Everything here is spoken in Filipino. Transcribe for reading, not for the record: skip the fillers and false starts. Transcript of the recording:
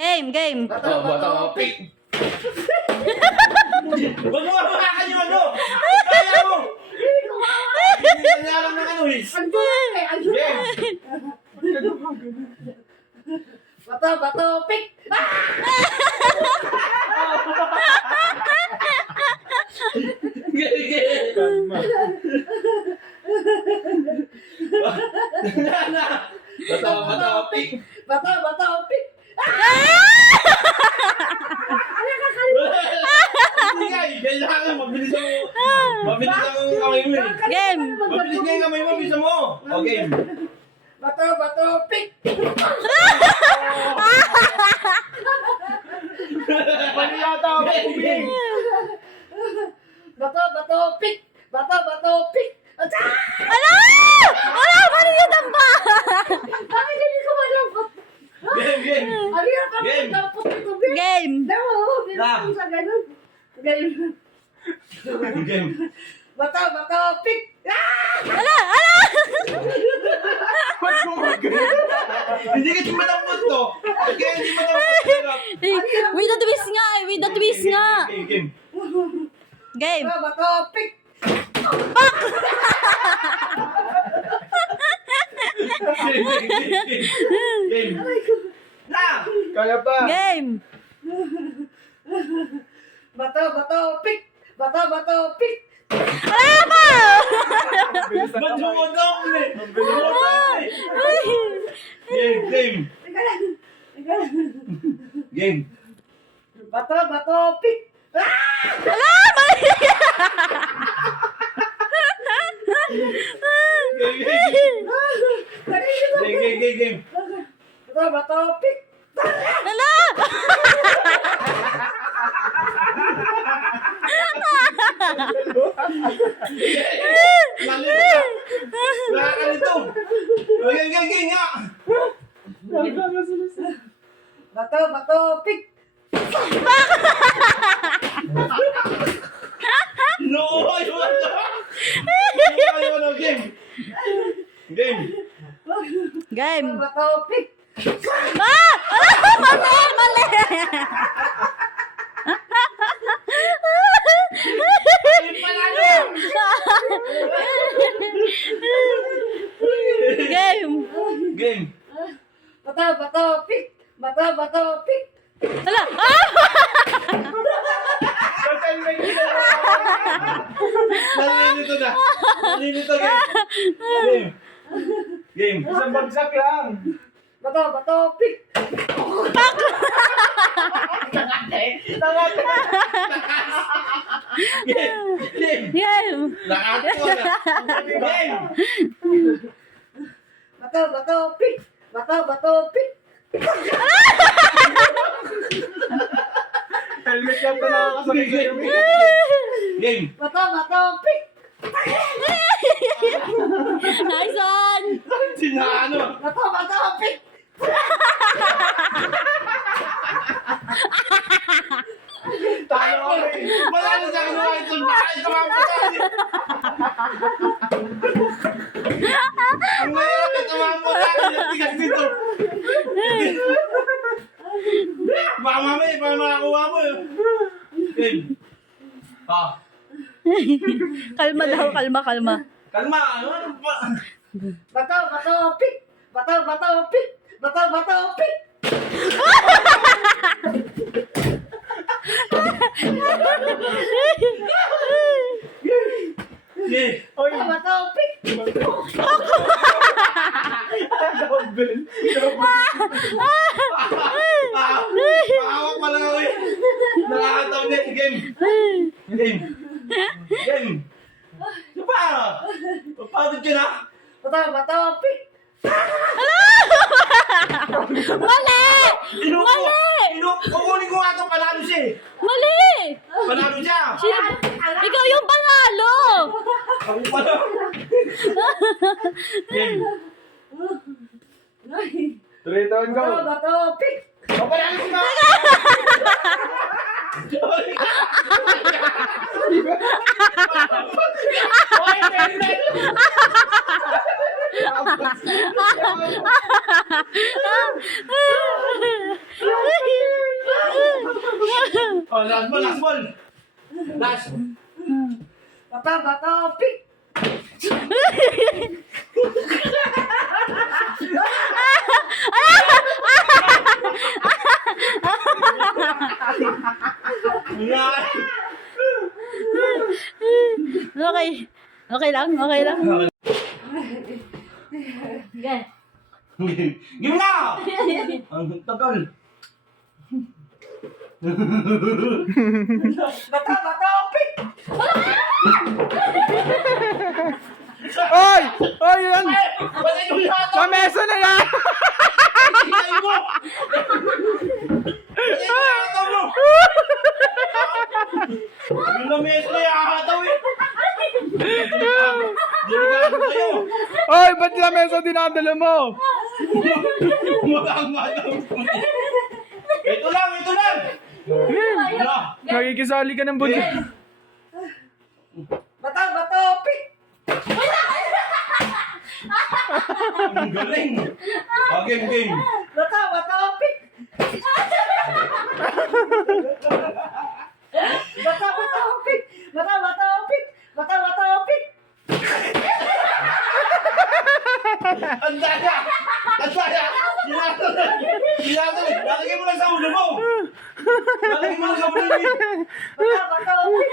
Game. Bato, pick. Wag mo hawakan yung ano. Kaya mo. Hindi ka niya alam ng ano eh. Bato, pick! Bato, pick. Bato, pick! Hindi nga eh. Kailangan mabilis ako. Mabilis ako ang kamay mo eh. Game. Mabilis nga yung kamay mo. Bisa mo. O game. Bato, pick! Mali yata ako bumili. Bato, pick! Bato, pick! Ala! Mali yung tamba! Bakit hindi ko malampot? Game. Ano yan? Game. Malampot ito, Bill? Game. No, binigyan sa ganun. Game. Game. Bato, pick! Ala! Hindi kasi malampot to. Kaya hindi malampot. Hirap. With the twist nga eh. With the twist nga. Game. Game. Bato, pick! Game. Na! Kaya pa. Game. Bato, pick! Bato, pick! Ala pa! Ba't dumodam eh? Game. Teka lang. Game. Bato, pick! Ala! Mali! Game. Bato, pick! Ala! Nalito. Nakakalito. Game nga. Bato, pick! No, ayun. Game. Game. Bato, pick! Ah! Ala! Mali! Game. Bato, pick! Bato, pick! Ala! Ah! Nalinito na. Nalinito game. Isang bagsak lang. Bato, pick! Game. Game. Nakato na. Game. Bato, pick! Bato, pick! Helmet yan pa nakakasakit sa'yo. Game. Bato, pick! Nice one! Sinaano. Bato, pick! Talo kami. Wala na sa kinuha ito. Bakit ito mga putali? Ang mahirap ito mga putali. Yung tigas dito. Baka mamaya, baka makakuha mo yun. Game. Kalma daw, kalma. Kalma. Ano pa? Bato, pick! Bato, pick! Bato, pick! Game. Bato, pick! Pakawak pa lang ako eh. Nakakataw na eh. Game. Ano pa? Papagod ka na? Bato, pick! Mali! Kukunin ko nga itong panalo siya eh. Mali! Panalo siya. Ikaw yung panalo! Ako pala. Game. Bato, pick! Panalo siya. Ah! Oh, last ball, last ball. Last. Bato, pik. Yan. Okay. Okay lang, okay lang. Sige. Give na! Ang tagal. Bato, pik. Oy! Oy, yan! Patay ko yung hataw! Sa mesa na yan! Patay mo! Patay ko yung hataw mo! Yung lamesa na yung hataw eh! Delikado kayo! Oy, ba't la mesa dinadala mo? Mukhang hataw mo. Ito lang, ito lang! Wala! Nakikisali ka ng budyo. Bato, pik. Ang galing! Oh, game! Bato, pik. Bato, pik. Bato, pik. Bato, pik. Ang daya! Ang daya! Sinatol! Lalagay mo lang sa ulo mo! Lalagay mo lang sa ulo mo! Bato, pik.